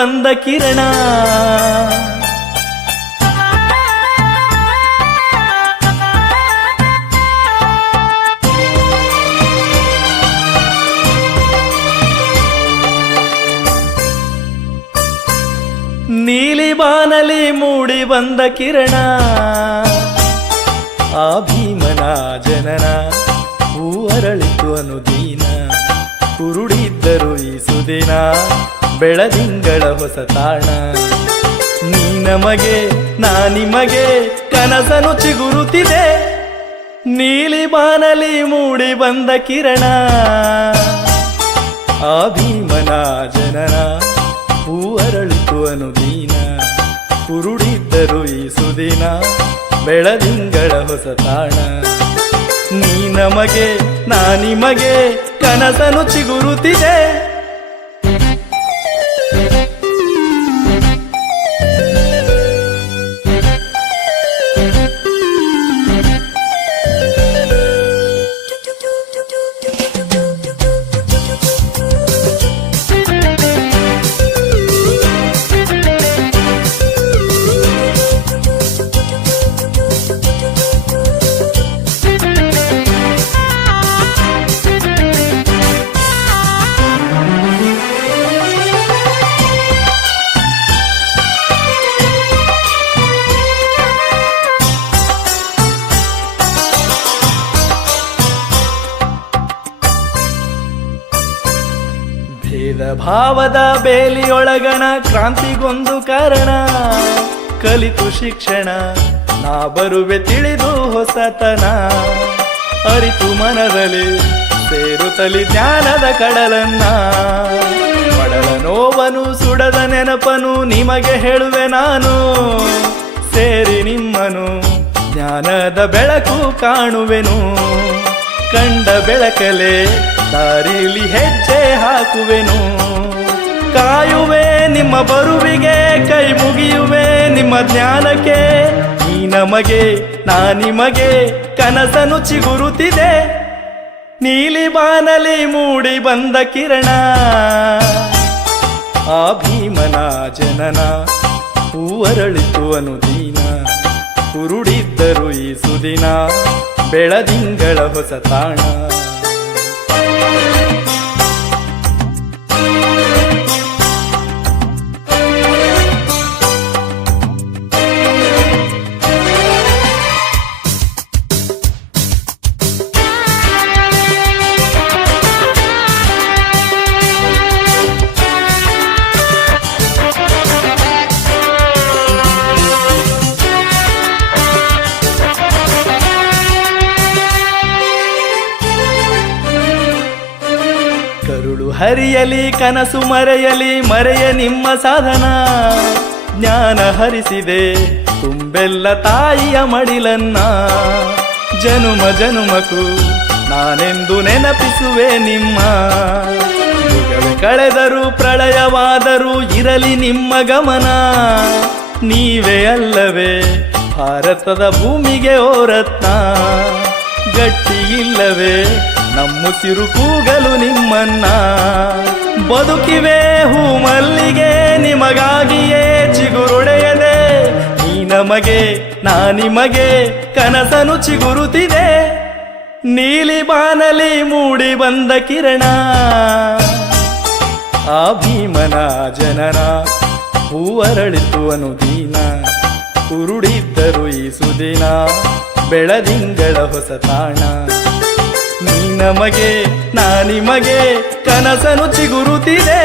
ಬಂದ ಕಿರಣ. ನೀಲಿ ಬಾನಲಿ ಮೂಡಿ ಬಂದ ಕಿರಣ, ಆ ಭೀಮನ ಜನನ ಹೂ ಅರಳಿತು ಅನುದೀನ. ಕುರುಡಿದ್ದರು ಈ ಸುದಿನ ಬೆಳದಿಂಗಳ ಹೊಸ ತಾಣ. ನೀ ನಮಗೆ ನಾ ನಿಮಗೆ ಕನಸನು ಚಿಗುರುತ್ತಿದೆ. ನೀಲಿ ಬಾನಲಿ ಮೂಡಿ ಬಂದ ಕಿರಣ, ಆ ಭೀಮನ ಜನನ ಹೂ ಅರಳಿತು ಅನುದೀನ. ಕುರುಡಿದ್ದರು ಈ ಸುದಿನ ಬೆಳದಿಂಗಳ ಹೊಸ ತಾಣ. ನೀ ನಮಗೆ ನಾ ನಿಮಗೆ ಕನಸನು ಚಿಗುರುತ್ತಿದೆ. ಭೇದ ಭಾವದ ಬೇಲಿಯೊಳಗಣ ಕ್ರಾಂತಿಗೊಂದು ಕಾರಣ. ಕಲಿತು ಶಿಕ್ಷಣ ನಾ ಬರುವೆ ತಿಳಿದು ಹೊಸತನ. ಅರಿತು ಮನದಲ್ಲಿ ಸೇರುತ್ತಲಿ ಜ್ಞಾನದ ಕಡಲನ್ನ. ಮಡಲ ನೋವನು ಸುಡದ ನೆನಪನು ನಿಮಗೆ ಹೇಳುವೆ ನಾನು. ಸೇರಿ ನಿಮ್ಮನು ಜ್ಞಾನದ ಬೆಳಕು ಕಾಣುವೆನು. ಕಂಡ ಬೆಳಕಲೆ ದಾರಿಲಿ ಹೆಜ್ಜೆ ಹಾಕುವೆನು. ಕಾಯುವೆ ನಿಮ್ಮ ಬರುವಿಗೆ ಕೈ ಮುಗಿಯುವೆ ನಿಮ್ಮ ಜ್ಞಾನಕ್ಕೆ. ನೀ ನಮಗೆ ನಾ ನಿಮಗೆ ಕನಸನು ಚಿಗುರುತ್ತಿದೆ. ನೀಲಿ ಬಾನಲಿ ಮೂಡಿ ಬಂದ ಕಿರಣ, ಆ ಭೀಮನ ಜನನ ಹೂ ಅರಳಿತು ಅನುದೀನ. ಕುರುಡಿದ್ದರು ಈ ಸುದಿನ ಬೆಳದಿಂಗಳ ಹೊಸ ತಾಣ. ಕರುಳು ಹರಿಯಲಿ ಕನಸು ಮರೆಯಲಿ ಮರೆಯ ನಿಮ್ಮ ಸಾಧನ. ಜ್ಞಾನ ಹರಿಸಿದೆ ತುಂಬೆಲ್ಲ ತಾಯಿಯ ಮಡಿಲನ್ನ. ಜನುಮ ಜನುಮಕ್ಕೂ ನಾನೆಂದು ನೆನಪಿಸುವೆ ನಿಮ್ಮ. ಯುಗವೇ ಕಳೆದರೂ ಪ್ರಳಯವಾದರೂ ಇರಲಿ ನಿಮ್ಮ ಗಮನ. ನೀವೇ ಅಲ್ಲವೇ ಭಾರತದ ಭೂಮಿಗೆ ಓ ರತ್ನ. ಗಟ್ಟಿ ಇಲ್ಲವೇ ನಮ್ಮುಸಿರು ಕೂಗಲು ನಿಮ್ಮನ್ನ. ಬದುಕಿವೆ ಹೂ ಮಲ್ಲಿಗೆ ನಿಮಗಾಗಿಯೇ ಚಿಗುರೊಡೆಯದೆ. ನೀ ನಮಗೆ ನಾ ನಿಮಗೆ ಕನಸನು ಚಿಗುರುತ್ತಿದೆ. ನೀಲಿ ಬಾನಲಿ ಮೂಡಿ ಬಂದ ಕಿರಣ, ಆ ಭೀಮನ ಜನನ ಹೂ ಅರಳಿತು ಅನುದೀನ. ಕುರುಡಿದ್ದರು ಈ ಸುದಿನ ಬೆಳದಿಂಗಳ ಹೊಸ ತಾಣ. ನೀ ನಮಗೆ ನಾ ನಿಮಗೆ ಕನಸನು ಚಿಗುರುತ್ತಿದೆ.